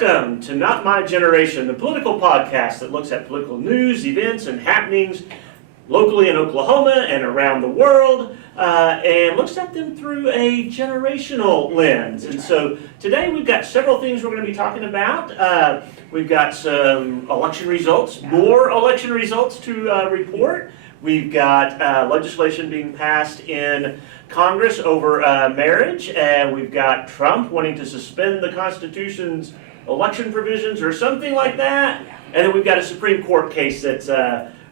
Welcome to Not My Generation, the political podcast that looks at political news, events, and happenings locally in Oklahoma and around the world, and looks at them through a generational lens. And so today we've got several things we're going to be talking about. We've got some election results, more election results to report. We've got legislation being passed in Congress over marriage, and we've got Trump wanting to suspend the Constitution's election provisions or something like that. And then we've got a Supreme Court case that's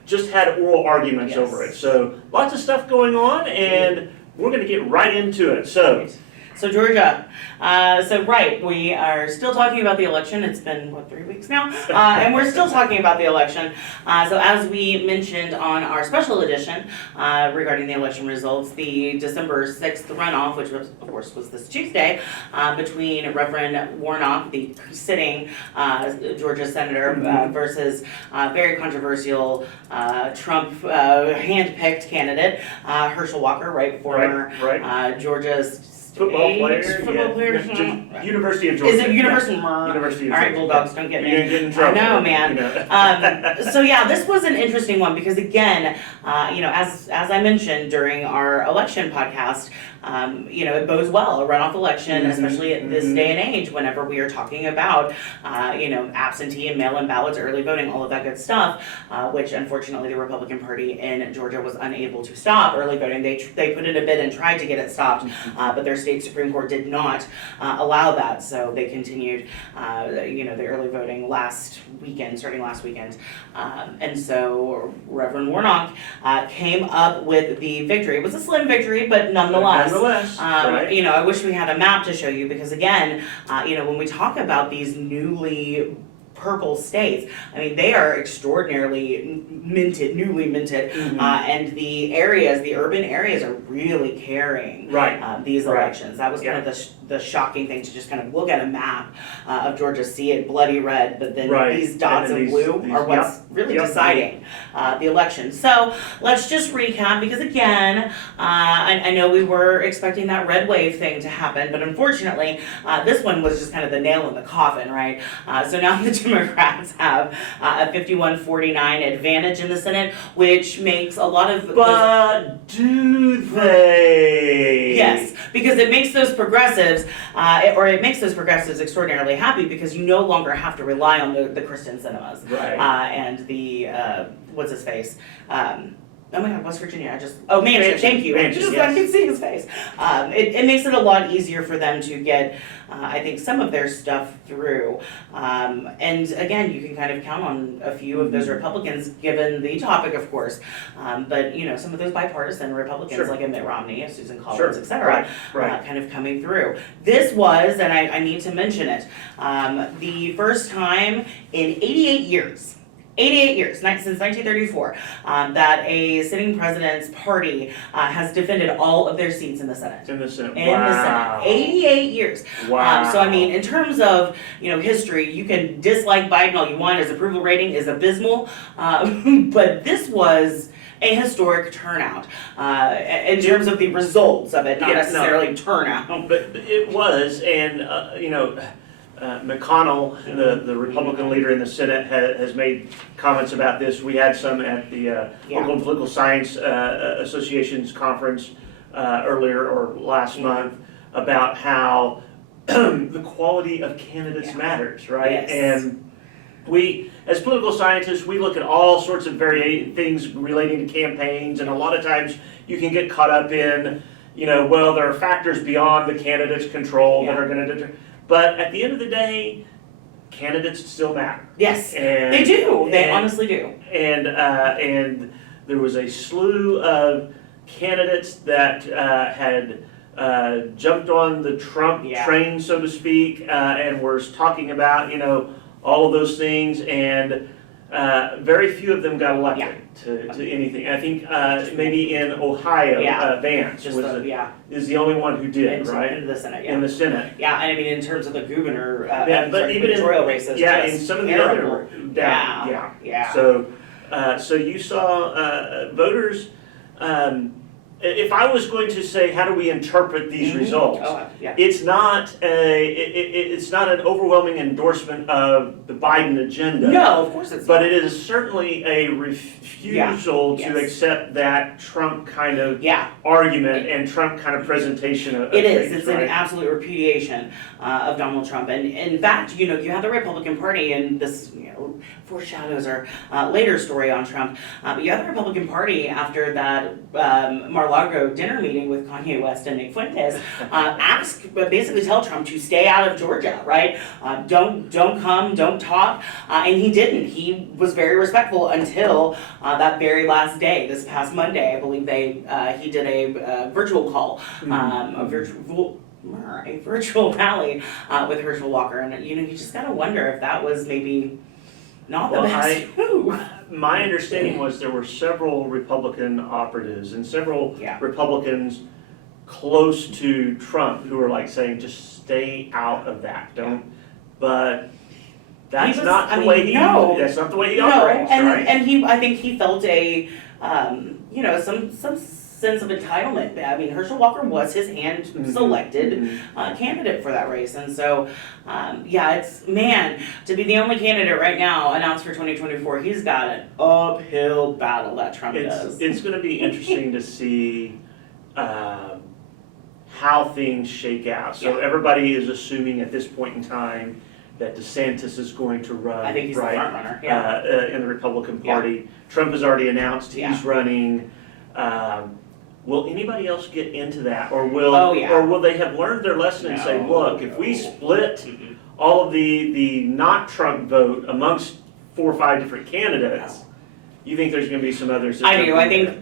just had oral arguments over it. So lots of stuff going on, and we're going to get right into it. So Georgia, we are still talking about the election. It's been, 3 weeks now? And we're still talking about the election. So as we mentioned on our special edition regarding the election results, the December 6th runoff, which was, of course, was this Tuesday, between Reverend Warnock, the sitting Georgia senator, versus very controversial Trump hand-picked candidate, Herschel Walker, former Georgia's football player, University of Georgia. Is it University? University of Georgia. All right, Bulldogs, don't get me. You're gonna get in trouble. I know, man. So this was an interesting one because again, as I mentioned during our election podcast, it bodes well, a runoff election, especially at this day and age, whenever we are talking about, absentee and mail-in ballots, early voting, all of that good stuff, which unfortunately the Republican Party in Georgia was unable to stop early voting. They put in a bid and tried to get it stopped, but their state Supreme Court did not allow that, so they continued, the early voting starting last weekend. And so Reverend Warnock came up with the victory. It was a slim victory, but nonetheless, I wish we had a map to show you because again, when we talk about these newly purple states, they are extraordinarily newly minted, and the urban areas are really carrying these elections. That was kind of the shocking thing to just kind of look at a map of Georgia, see it bloody red, but then these dots of blue are what's really deciding the election. So let's just recap because again, I know we were expecting that red wave thing to happen, but unfortunately, this one was just kind of the nail in the coffin, right? So now the Democrats have a 51-49 advantage in the Senate, which makes a lot of... But do they? Yes, because it makes those progressives, extraordinarily happy because you no longer have to rely on the Christian cinemas. And the, what's his face? Oh my God, West Virginia, Manchin, thank you. I can see his face. It makes it a lot easier for them to get, I think, some of their stuff through. And again, you can kind of count on a few of those Republicans, given the topic, of course. But, some of those bipartisan Republicans, like Mitt Romney, Susan Collins, et cetera, kind of coming through. This was, and I need to mention it, the first time in 88 years, since 1934, that a sitting president's party has defended all of their seats in the Senate. In the Senate. The Senate. 88 years. Wow. So in terms of history, you can dislike Biden all you want. His approval rating is abysmal, but this was a historic turnout in terms of the results of it, not necessarily turnout. But it was, and McConnell, the Republican leader in the Senate, has made comments about this. We had some at the Oklahoma Political Science Association's conference earlier or last month about how the quality of candidates matters, right? Yes. And we, as political scientists, we look at all sorts of things relating to campaigns, and a lot of times you can get caught up in, there are factors beyond the candidate's control that are going to determine. But at the end of the day, candidates still matter. Yes, they do. They honestly do. And there was a slew of candidates that had jumped on the Trump train, so to speak, and were talking about, all of those things, and very few of them got elected to anything. I think maybe in Ohio, Vance is the only one who did, in the Senate. In the Senate. Yeah, and in terms of the governor, but even in royal races, in some of the other So you saw voters if I was going to say, how do we interpret these results? Oh, yeah. It's not it's not an overwhelming endorsement of the Biden agenda. No, of course it's But not. it is certainly a refusal Yeah, to yes. accept that Trump kind of Yeah, argument and Trump kind of presentation of it is. things, It's right? an absolute repudiation of Donald Trump. And in fact, you have the Republican Party, and this foreshadows our later story on Trump. But you have the Republican Party after that Mar-a-Lago dinner meeting with Kanye West and Nick Fuentes, basically tell Trump to stay out of Georgia, right? Don't come, don't talk. And he didn't. He was very respectful until that very last day, this past Monday. I believe he did a virtual call, a virtual rally with Herschel Walker. And you just gotta wonder if that was maybe not the best move. My understanding was there were several Republican operatives and several Republicans close to Trump who were like saying, just stay out of that. But that's not the way he operates, right? And I think he felt a some sense of entitlement. I mean, Herschel Walker was his hand-selected candidate for that race. And so, to be the only candidate right now announced for 2024, he's got an uphill battle that Trump does. It's going to be interesting to see how things shake out. So everybody is assuming at this point in time that DeSantis is going to run, I think he's the front runner, in the Republican Party. Trump has already announced he's running. Will anybody else get into that, or will they have learned their lesson and say, look, if we split all of the not Trump vote amongst 4 or 5 different candidates, you think there's going to be some others? I do.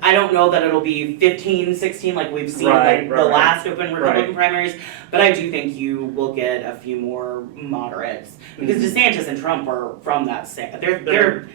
I don't know that it'll be 15, 16 like we've seen in the last open Republican primaries, but I do think you will get a few more moderates because DeSantis and Trump are from that same. They're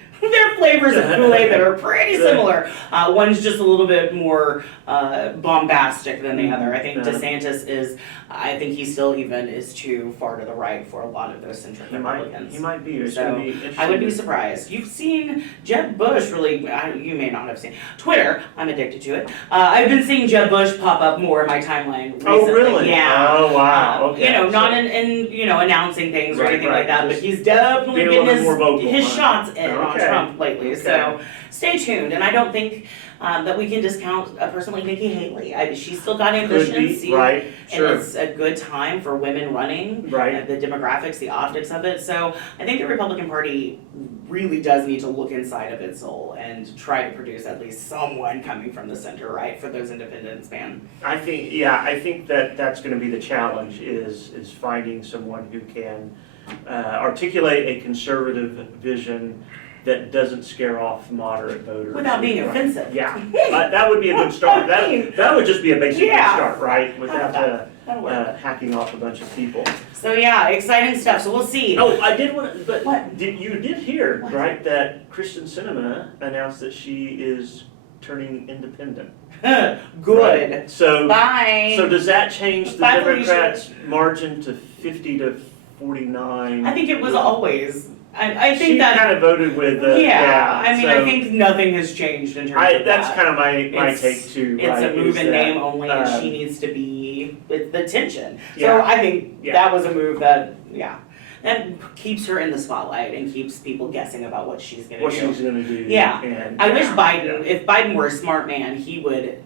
flavors of Kool-Aid that are pretty similar. One's just a little bit more bombastic than the other. I think DeSantis is. I think he still even is too far to the right for a lot of those centric Republicans. He might be. It's So going to be interesting. I would be surprised. You've seen Jeb Bush really. You may not have seen Twitter. I'm addicted to it. I've been seeing Jeb Bush pop up more in my timeline recently. Oh, really? Yeah. Oh, wow. Okay. Not in announcing things or anything like that, but Just he's definitely being a getting little more vocal, his shots in on Okay. Trump lately. Okay. So stay tuned. And I don't think that we can discount a person like Nikki Haley. She's still got ambitions. Right. Sure. And it's a good time for women running. Right. The demographics, the optics of it. So I think the Republican Party really does need to look inside of its soul and try to produce at least someone coming from the center, right, for those independents, man. I think that's going to be the challenge is finding someone who can articulate a conservative vision that doesn't scare off moderate voters. Without being offensive. Yeah, that would be a good start. That would just be a basic good start, right? Without That'll work. hacking off a bunch of people. So yeah, exciting stuff. So we'll see. Oh, I did want to, but What? you did hear, What? right, that Kristen Sinema announced that she is turning independent. Good. Right? So Bye. So does that change the Bye, Felicia. Democrats' margin to 50 to 49? I think it was always. I think she that. kind of voted with I mean, so I think nothing has changed in terms of that's that. kind of my It's- take too. It's right, a move is in that, name only, and she needs to be with the attention. So Yeah. I think Yeah. that was a move that keeps her in the spotlight and keeps people guessing about what she's going to what do. she's going to do. Yeah. And, I wish Biden, if Biden were a smart man, he would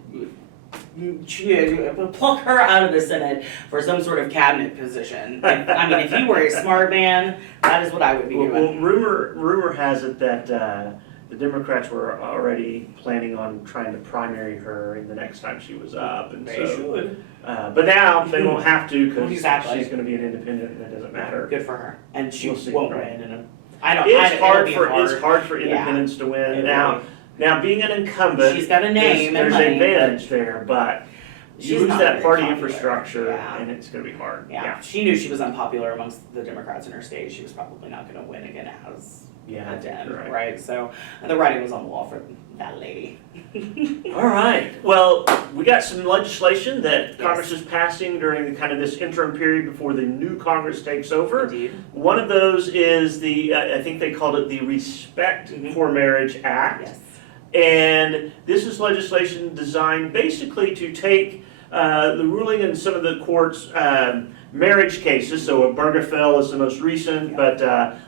pluck her out of the Senate for some sort of cabinet position. If he were a smart man, that is what I would be doing. Well, rumor has it that the Democrats were already planning on trying to primary her in the next time she was up, and They so. should. But now they won't have to because Exactly. she's going to be an independent, and it doesn't matter. Good for her, and she We'll see, won't right. win. It's hard for Yeah. independents to win. It Now being an incumbent, She's got a name there's and money. an advantage there, but you She's lose not that very party popular. infrastructure, Yeah. and it's going to be hard. Yeah, she knew she was unpopular amongst the Democrats in her state. She was probably not going to win again as Yeah, I a think Dem, you're right. right? So the writing was on the wall for that lady. All right. Well, we got some legislation that Yes. Congress is passing during kind of this interim period before the new Congress takes over. Indeed. One of those is I think they called it the Respect Mhm. for Marriage Act. Yes. And this is legislation designed basically to take the ruling in some of the courts' marriage cases. So Obergefell is the most recent, but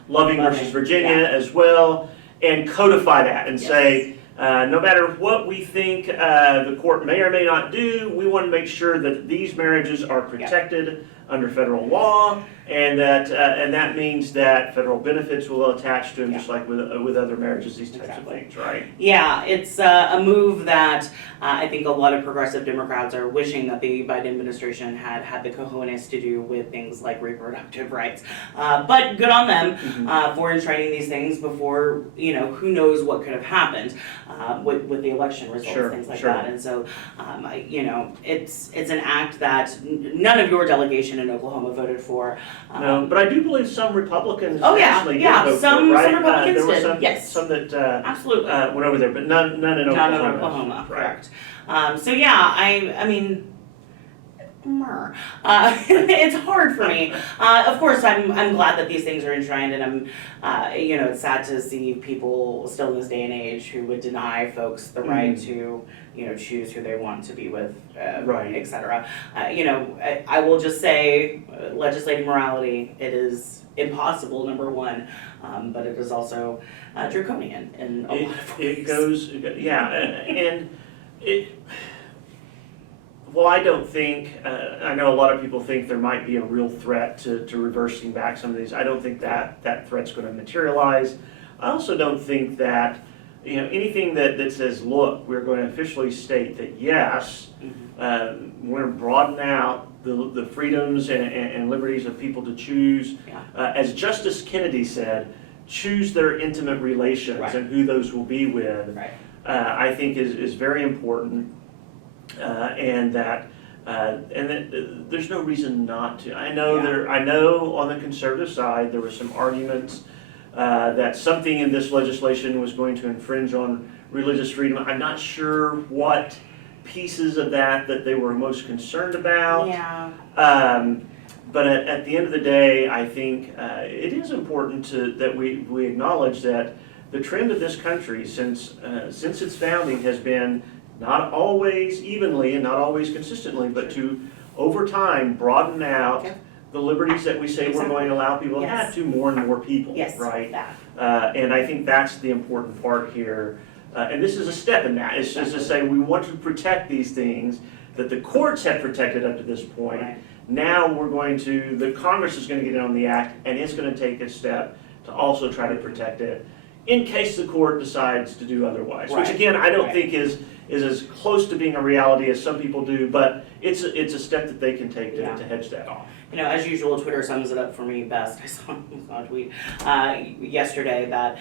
Loving versus Virginia as well, and codify that and say, no matter what we think the court may or may not do, we want to make sure that these marriages are protected under federal law, and that means that federal benefits will attach to them, just like with other marriages, these types of things, right? Yeah, it's a move that I think a lot of progressive Democrats are wishing that the Biden administration had the cojones to do with things like reproductive rights. But good on them for enshrining these things before, who knows what could have happened with the election results, things like that. And so, it's an act that none of your delegation in Oklahoma voted for. No, but I do believe some Republicans actually did vote some for it, right? Republicans there were did. some, Yes, some that absolutely went over there, but none in Oklahoma. None in Oklahoma, correct. So yeah, I mean. It's hard for me. Of course, I'm glad that these things are enshrined, and I'm, it's sad to see people still in this day and age who would deny folks the right to, choose who they want to be with, et cetera. I will just say, legislative morality, it is impossible, number one, but it is also draconian in a lot of ways. And it. Well, I don't think, I know a lot of people think there might be a real threat to reversing back some of these. I don't think that threat's going to materialize. I also don't think that, anything that says, look, we're going to officially state that yes, we're going to broaden out the freedoms and liberties of people to choose, as Justice Kennedy said, choose their intimate relations and who those will be with, I think is very important. And that there's no reason not to. I know on the conservative side there were some arguments that something in this legislation was going to infringe on religious freedom. I'm not sure what pieces of that they were most concerned about. But at the end of the day, I think it is important that we acknowledge that the trend of this country since its founding has been not always evenly and not always consistently, but to, over time, broaden out the liberties that we say we're going to allow people to have to more and more people, right? And I think that's the important part here. And this is a step in that. It's just to say we want to protect these things that the courts have protected up to this point. Now the Congress is going to get in on the act, and it's going to take a step to also try to protect it in case the court decides to do otherwise. Which again, I don't think is as close to being a reality as some people do, but it's a step that they can take to hedge that off. As usual, Twitter sums it up for me best. I saw a tweet yesterday that,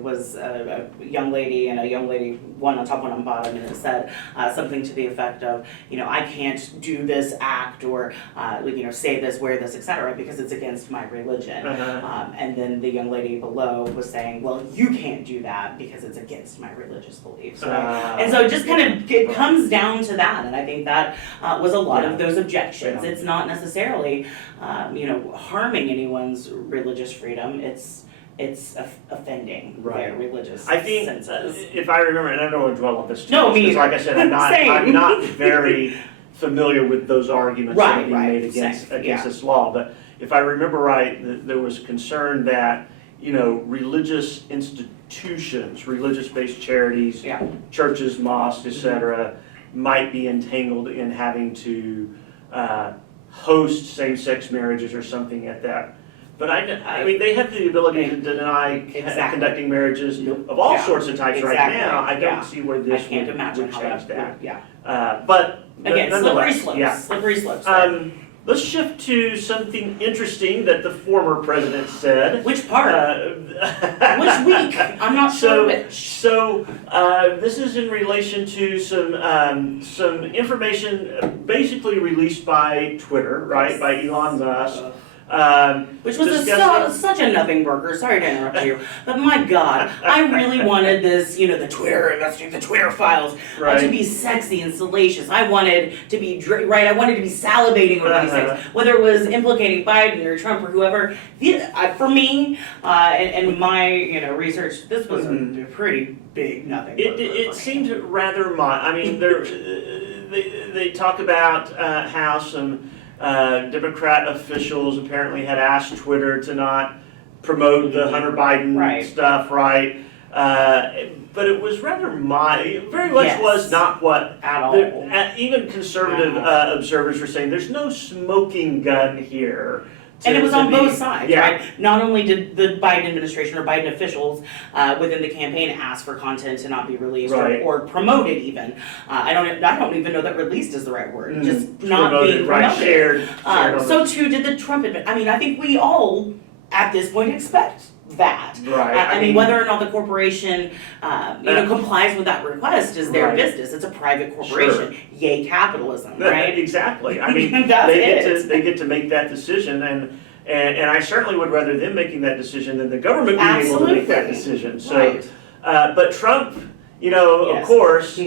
was a young lady, and a young lady, one on top, one on bottom, and it said something to the effect of, I can't do this act or, say this, wear this, etc., because it's against my religion. And then the young lady below was saying, well, you can't do that because it's against my religious beliefs. And so it just kind of it comes down to that, and I think that was a lot of those objections. It's not necessarily, harming anyone's religious freedom. It's offending their religious senses. If I remember, and I don't want to dwell on this too much, because, like I said, I'm not very familiar with those arguments that are being made against this law. But if I remember right, there was concern that religious institutions, religious-based charities, churches, mosques, etc., might be entangled in having to host same-sex marriages or something at that. But I mean, they have the ability to deny conducting marriages of all sorts of types right now. I don't see where this would change that. But again, slippery slopes. Let's shift to something interesting that the former president said. Which part? Which week? I'm not sure which. So this is in relation to some information basically released by Twitter, right, by Elon Musk, Which was discussing- such a nothing burger. Sorry to interrupt you, but my God, I really wanted this, the Twitter files Right. to be sexy and salacious. I wanted to be right. I wanted to be salivating over these things, whether it was implicating Biden or Trump or whoever. For me, and my research, this was a pretty big nothing burger. It seemed rather I mean, they talk about how some Democrat officials apparently had asked Twitter to not promote the Hunter Biden stuff, right? But it was rather very much was not what at all. Even conservative observers were saying. There's no smoking gun here. And it was on both sides, yeah. right? Not only did the Biden administration or Biden officials within the campaign ask for content to not be released or promoted even. I don't even know that released is the right word. Just not being promoted. Right, shared so too did the Trump admin. I mean, I think we all at this point expect that. Right. I mean, whether or not the corporation, complies with that request is their business. It's a private corporation. Sure. Yay, capitalism, right? Exactly. I mean, they get to make that decision, and I certainly would rather them making that decision than the government being able to make that decision. So, but Trump, of course,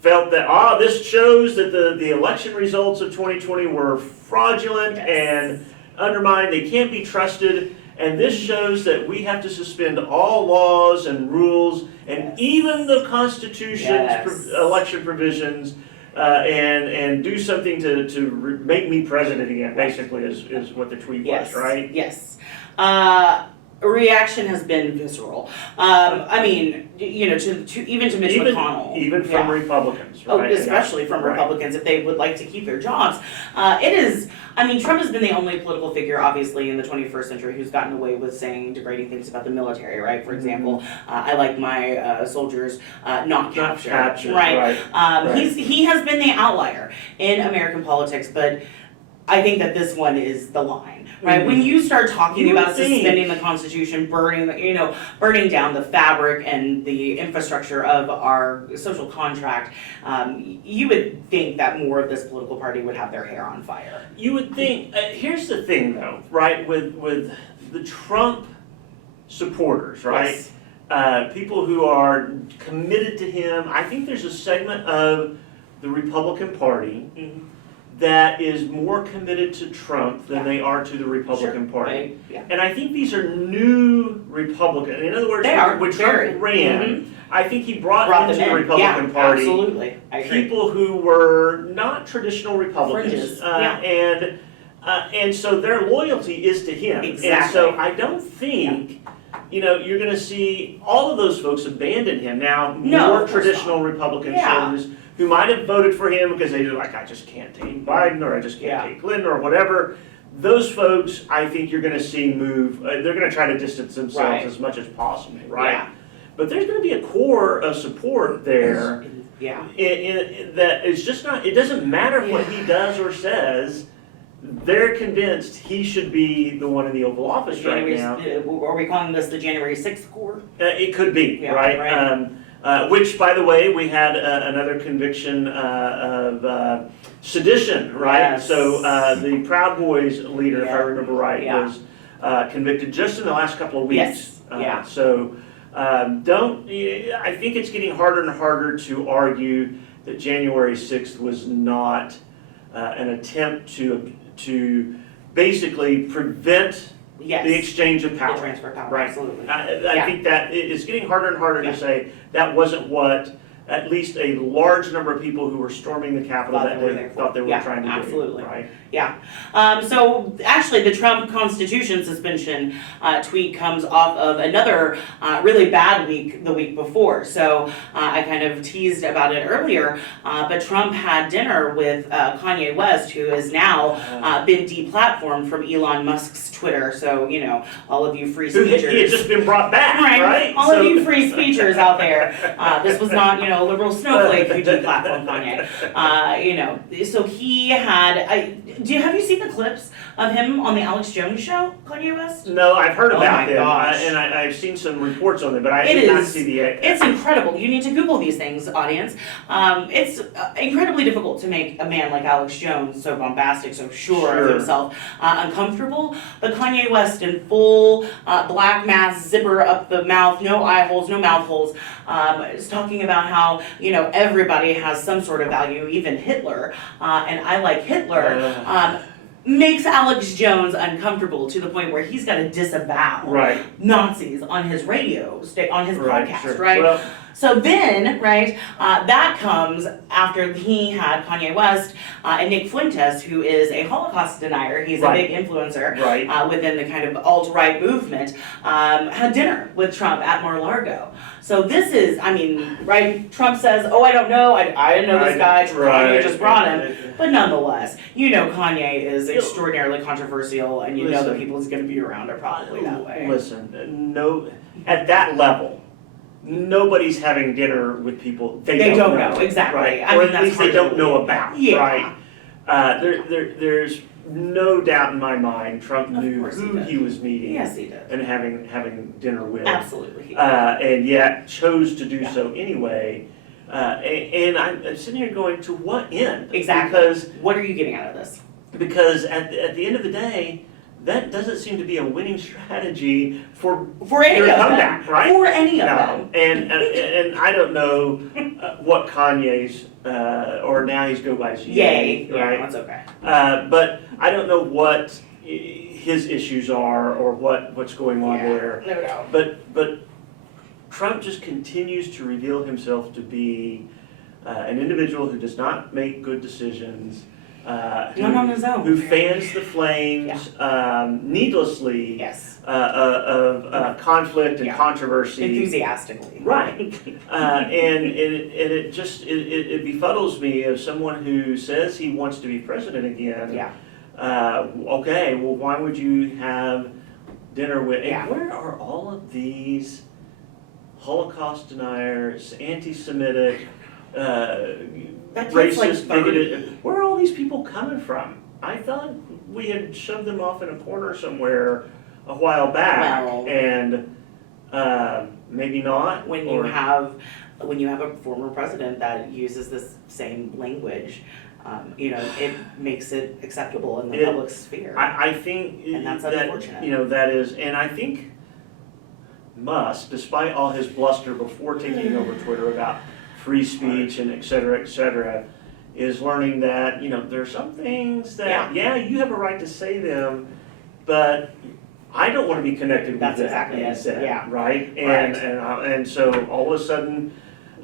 felt that this shows that the election results of 2020 were fraudulent and undermined. They can't be trusted. And this shows that we have to suspend all laws and rules and even the Constitution's election provisions and do something to make me president again, basically, is what the tweet was, right? Yes. Reaction has been visceral. I mean, even to Mitch McConnell. Even from Republicans, right? Oh, especially from Republicans, if they would like to keep their jobs. Trump has been the only political figure, obviously, in the 21st century who's gotten away with saying degrading things about the military, right? For example, I like my soldiers not captured, right? He has been the outlier in American politics, but I think that this one is the line, right? When you start talking about suspending the Constitution, burning down the fabric and the infrastructure of our social contract, you would think that more of this political party would have their hair on fire. You would think. Here's the thing, though, right? With the Trump supporters, right? Yes. People who are committed to him. I think there's a segment of the Republican Party that is more committed to Trump than they are to the Republican Party. And I think these are new Republicans. In other words, when Trump ran, I think he brought into the Republican Party people who were not traditional Republicans. And so their loyalty is to him. Exactly. And so I don't think you're going to see all of those folks abandon him. Now, more traditional Republican senators who might have voted for him because they were like, I just can't take Biden or I just can't take Clinton or whatever. Those folks, I think you're going to see move. They're going to try to distance themselves as much as possible, right? Yeah. But there's going to be a core of support there. That it's just not. It doesn't matter what he does or says. They're convinced he should be the one in the Oval Office right now. Are we calling this the January 6th core? It could be, right? Which, by the way, we had another conviction of sedition, right? Yes. So the Proud Boys leader, if I remember right, was convicted just in the last couple of weeks. So I think it's getting harder and harder to argue that January 6th was not an attempt to basically prevent the exchange of power. The transfer of power, right. Absolutely. I think that it's getting harder and harder to say that wasn't what at least a large number of people who were storming the Capitol that day thought they were trying to do. Absolutely. Right? Yeah. So actually the Trump Constitution suspension tweet comes off of another really bad week the week before. So I kind of teased about it earlier, but Trump had dinner with Kanye West, who has now been deplatformed from Elon Musk's Twitter. So, all of you free speechers. He had just been brought back, right? All of you free speechers out there. This was not, know, a liberal snowflake who deplatformed Kanye. You know, so he had. Have you seen the clips of him on the Alex Jones show, Kanye West? No, I've heard about them, gosh. and I've seen some reports on them, but I did not see the. It's incredible. You need to Google these things, audience. It's incredibly difficult to make a man like Alex Jones so bombastic, so sure of himself, uncomfortable. But Kanye West in full black mask, zipper up the mouth, no eye holes, no mouth holes, is talking about how, you know, everybody has some sort of value, even Hitler, and I like Hitler. Makes Alex Jones uncomfortable to the point where he's got to disavow Nazis on his radio, on his podcast, right? Well, so then, that comes after he had Kanye West and Nick Fuentes, who is a Holocaust denier. He's a big influencer within the kind of alt-right movement, had dinner with Trump at Mar-a-Lago. So this is, I mean, Trump says, oh, I don't know, I didn't know this guy, Kanye just brought him. But nonetheless, you know Kanye is extraordinarily controversial, and you know the people he's going to be around are probably that way. Listen, no, at that level, nobody's having dinner with people they don't know. Exactly. Right? Or at least they don't know about, right? There's no doubt in my mind Trump knew who he was meeting and having dinner with. Absolutely. And yet chose to do so anyway. And I'm sitting here going, to what end? Exactly. Because what are you getting out of this? Because at the end of the day, that doesn't seem to be a winning strategy for any your of comeback, them. right? For any of them. And I don't know what Kanye's or now he's go by Ye, right? That's okay. But I don't know what his issues are or what's going on there. No doubt. But Trump just continues to reveal himself to be an individual who does not make good decisions. Not on his own. Who fans the flames needlessly of conflict and controversy. Enthusiastically. Right. And it just it befuddles me of someone who says he wants to be president again. Okay, well, why would you have dinner with... And where are all of these Holocaust deniers, anti-Semitic... racist, bigoted. Where are all these people coming from? I thought we had shoved them off in a corner somewhere a while back, and maybe not. When you have a former president that uses this same language, you know, it makes it acceptable in the public sphere. I think, and that's unfortunate. You know, that is, and I think Musk, despite all his bluster before taking over Twitter about free speech and et cetera, is learning that, you know, there are some things that, you have a right to say them, but I don't want to be connected with that. That's exactly it. Right? And so all of a sudden,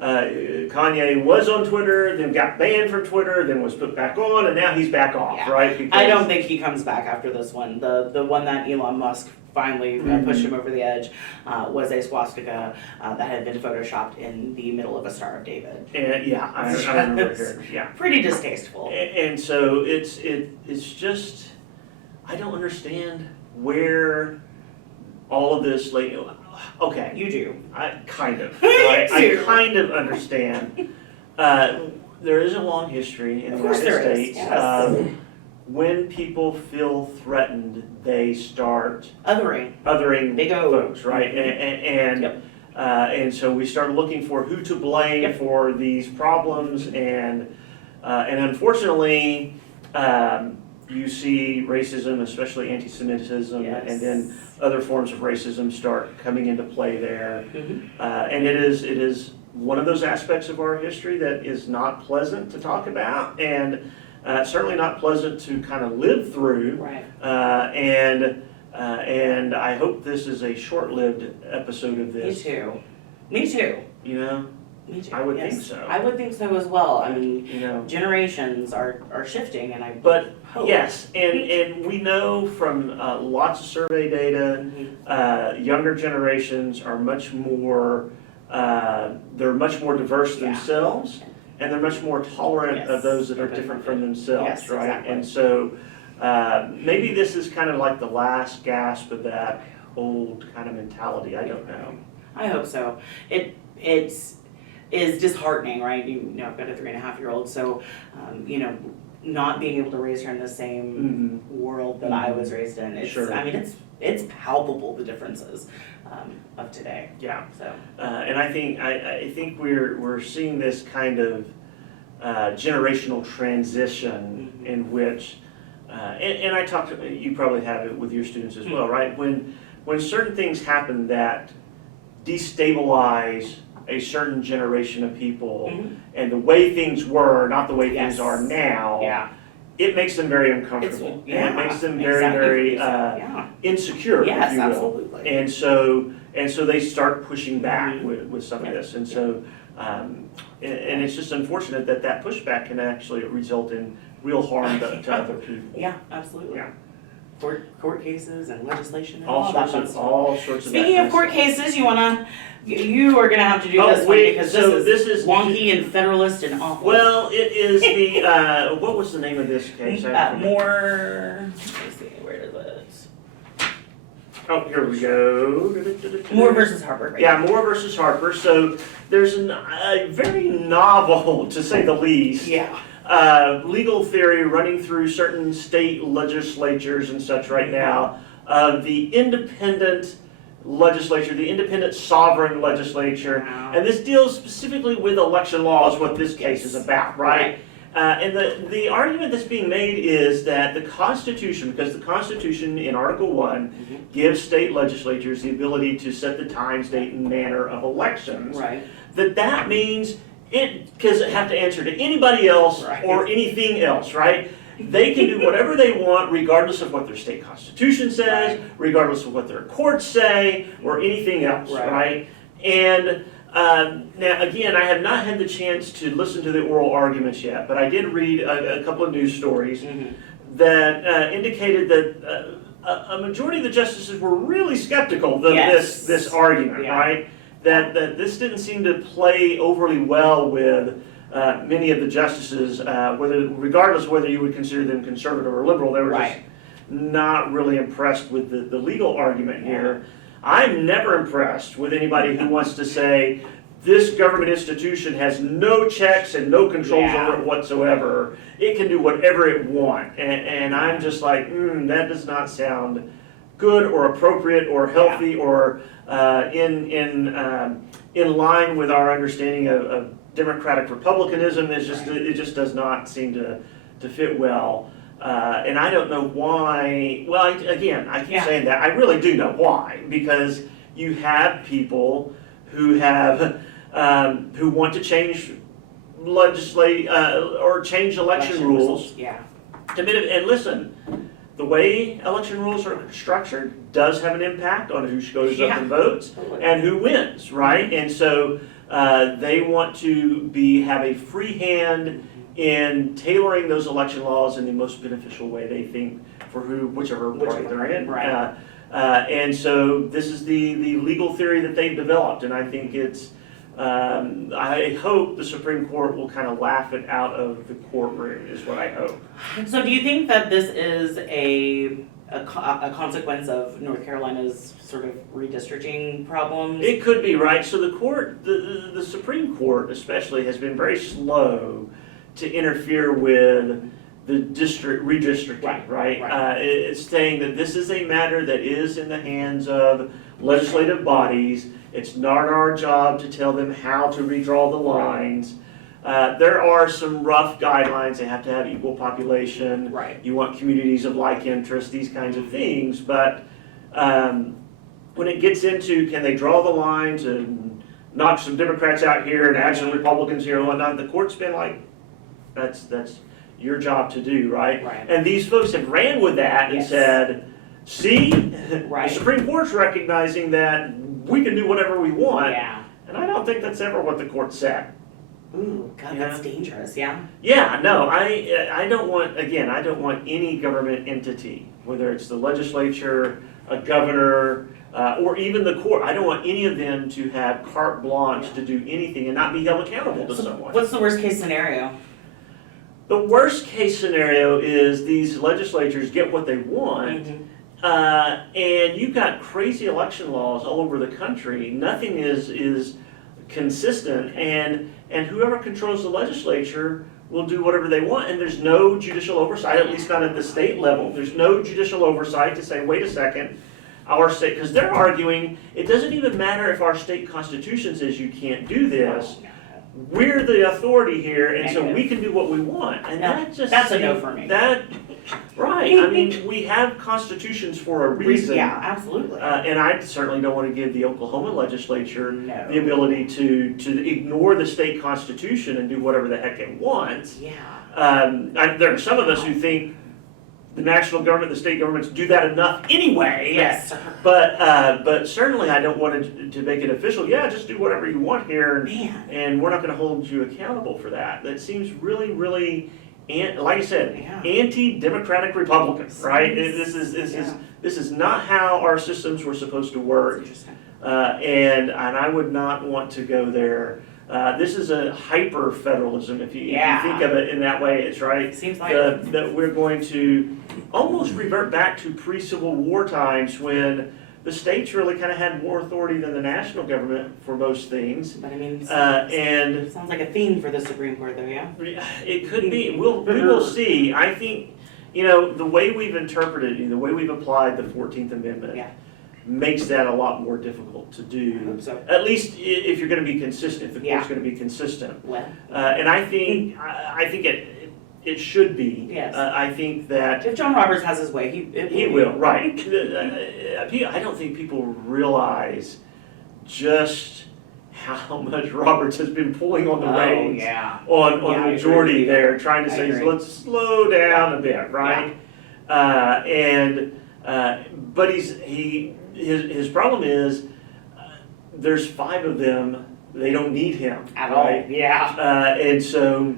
Kanye was on Twitter, then got banned from Twitter, then was put back on, and now he's back off, right? Because I don't think he comes back after this one. The one that Elon Musk finally pushed him over the edge was a swastika that had been photoshopped in the middle of a Star of David. And I remember hearing, pretty distasteful. And so it's just, I don't understand where all of this, like, okay. You do. I kind of. Right? I kind of understand. There is a long history in the United States. When people feel threatened, they start othering folks, right? And so we start looking for who to blame for these problems, and unfortunately, you see racism, especially anti-Semitism, and then other forms of racism start coming into play there. And it is one of those aspects of our history that is not pleasant to talk about, and certainly not pleasant to kind of live through. Right. And I hope this is a short-lived episode of this. Me too. You know? Me too. I would think so. I would think so as well. I mean, generations are shifting, and hope. Yes, and we know from lots of survey data, younger generations are much more, they're much more diverse themselves, and they're much more tolerant of those that are different from themselves, right? Exactly. And so maybe this is kind of like the last gasp of that old kind of mentality. I don't know. I hope so. It's is disheartening, right? You know, I've got a 3.5-year-old, so, not being able to raise her in the same world that I was raised in. It's, Sure. I mean, it's palpable, the differences of today. Yeah. So. And I think we're seeing this kind of generational transition in which, and I talked to, you probably have it with your students as well, right? When certain things happen that destabilize a certain generation of people and the way things were, not the way things are now, it makes them very uncomfortable. And it makes them very insecure, if you will. Absolutely. And so they start pushing back with some of this. And so, and it's just unfortunate that pushback can actually result in real harm to other people. Yeah, absolutely. Yeah. Court cases and legislation and All sorts of Speaking that of court cases, you are gonna have to do this one because this is wonky and federalist and awful. Well, it is the what was the name of this case? Moore. Let me see, where is it? Oh, here we go. Moore versus Harper. Right? Yeah, Moore versus Harper. So there's a very novel, to say the least. Legal theory running through certain state legislatures and such right now of the independent legislature, the independent sovereign legislature, and this deals specifically with election laws, what this case is about, right? And the argument that's being made is that the Constitution, because the Constitution in Article 1 gives state legislatures the ability to set the times, date, and manner of elections, that means it doesn't have to answer to anybody else or anything else, right? They can do whatever they want regardless of what their state constitution says, regardless of what their courts say, or anything else, right? And now, again, I have not had the chance to listen to the oral arguments yet, but I did read a couple of news stories that indicated that a majority of the justices were really skeptical of this argument, right? That this didn't seem to play overly well with many of the justices, regardless of whether you would consider them conservative or liberal. They were just not really impressed with the legal argument here. I'm never impressed with anybody who wants to say this government institution has no checks and no controls over it whatsoever. It can do whatever it wants. And I'm just like, that does not sound good or appropriate or healthy or in line with our understanding of democratic republicanism. It just does not seem to fit well. And I don't know why. Well, I keep saying that. I really do know why, because you have people who have who want to change or change election rules. And listen, the way election rules are structured does have an impact on who goes up and votes and who wins, right? And so they want to have a free hand in tailoring those election laws in the most beneficial way they think for whichever party they're in. And so this is the legal theory that they've developed, and I think it's I hope the Supreme Court will kind of laugh it out of the courtroom, is what I hope. So do you think that this is a consequence of North Carolina's sort of redistricting problems? It could be, right? So the Supreme Court especially has been very slow to interfere with the redistricting, right? It's saying that this is a matter that is in the hands of legislative bodies. It's not our job to tell them how to redraw the lines. There are some rough guidelines. They have to have equal population. You want communities of like interest, these kinds of things. But when it gets into can they draw the lines and knock some Democrats out here and add some Republicans here and whatnot, the court's been like, that's your job to do, right? And these folks have ran with that and said, see, the Supreme Court's recognizing that we can do whatever we want. And I don't think that's ever what the court said. Ooh, God, that's dangerous, no, I don't want any government entity, whether it's the legislature, a governor, or even the court. I don't want any of them to have carte blanche to do anything and not be held accountable to someone. What's the worst case scenario? The worst case scenario is these legislatures get what they want, and you've got crazy election laws all over the country. Nothing is consistent, and whoever controls the legislature will do whatever they want, and there's no judicial oversight, at least not at the state level. There's no judicial oversight to say, wait a second, our state, because they're arguing, it doesn't even matter if our state constitution says you can't do this. We're the authority here, and so we can do what we want. And that just that's a no for me. Right, I mean, we have constitutions for a reason. Yeah, absolutely. And I certainly don't want to give the Oklahoma legislature No. the ability to ignore the state constitution and do whatever the heck it wants. Yeah. There are some of us who think the national government, the state governments do that enough anyway. Yes. But certainly I don't want to make it official. Yeah, just do whatever you want here, and we're not going to hold you accountable for that. That seems really, really, like I said, anti-democratic Republican, right? This is not how our systems were supposed to work, and I would not want to go there. This is a hyper federalism, if you think of it in that way. It's right. Seems like that we're going to almost revert back to pre-Civil War times when the states really kind of had more authority than the national government for most things. But I mean, and sounds like a theme for the Supreme Court, though. Yeah. It could be. We will see. I think the way we've interpreted, the way we've applied the 14th Amendment. Makes that a lot more difficult to do. I hope so. At least if you're going to be consistent, if the court's going to be consistent. Well. And I think it should be. Yes. I think that If John Roberts has his way, he will. Right. I don't think people realize just how much Roberts has been pulling on the reins on the majority there, trying to say let's slow down a bit, right? But his problem is there's 5 of them. They don't need him at all. And so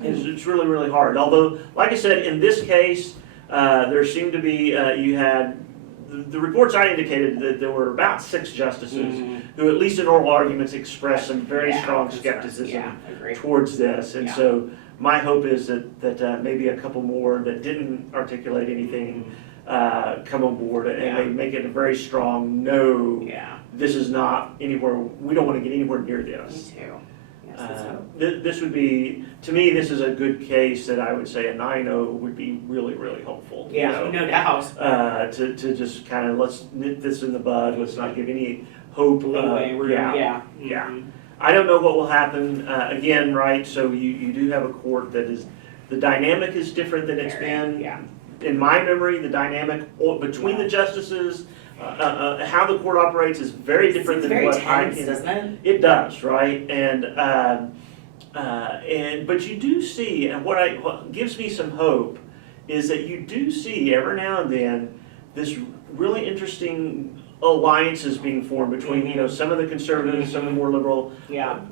it's really, really hard. Although, like I said, in this case, there seemed to be you had the reports I indicated that there were about 6 justices who, at least in oral arguments, expressed some very strong skepticism towards this. And so my hope is that maybe a couple more that didn't articulate anything come on board and they make it a very strong no. This is not anywhere. We don't want to get anywhere near this. Me too. This would be, to me, this is a good case that I would say a 9-0 would be really, really hopeful. No doubt. To just kind of let's nip this in the bud. Let's not give any hope. I don't know what will happen again, right? So you do have a court that is, the dynamic is different than it's been. In my memory, the dynamic between the justices, how the court operates is very different than what I can. Doesn't it? It does, right? But you do see, and what gives me some hope is that you do see every now and then this really interesting alliances being formed between some of the conservatives, some of the more liberal,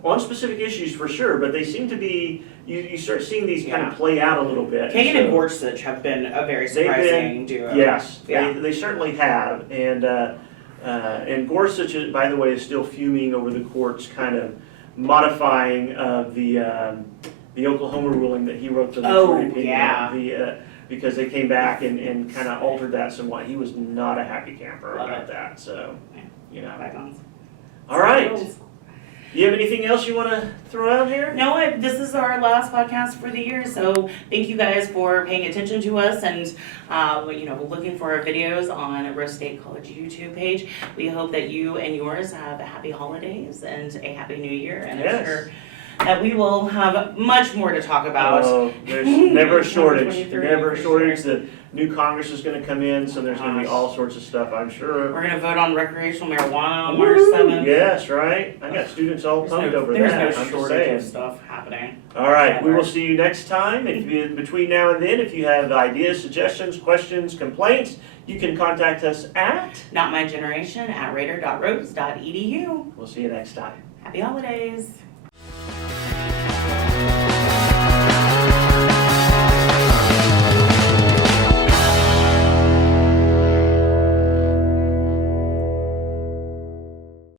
on specific issues for sure. But they seem to be you start seeing these kind of play out a little bit. Kagan and Gorsuch have been a very surprising duo. Yes, they certainly have, and Gorsuch, by the way, is still fuming over the court's kind of modifying of the Oklahoma ruling that he wrote the majority opinion. Because they came back and kind of altered that somewhat. He was not a happy camper about that. So, All right. Do you have anything else you want to throw out here? No, this is our last podcast for the year, so thank you guys for paying attention to us and looking for our videos on Rose State College YouTube page. We hope that you and yours have happy holidays and a happy new year, and I'm sure that we will have much more to talk about. Oh, there's never a shortage. Never a shortage. The new Congress is going to come in, so there's going to be all sorts of stuff, I'm sure. We're going to vote on recreational marijuana on March 7th. Yes, right. I got students all pumped over that. There's no shortage of stuff happening. All right, we will see you next time. Between now and then, if you have ideas, suggestions, questions, complaints, you can contact us at notmygeneration@radar.rose.edu. We'll see you next time. Happy holidays.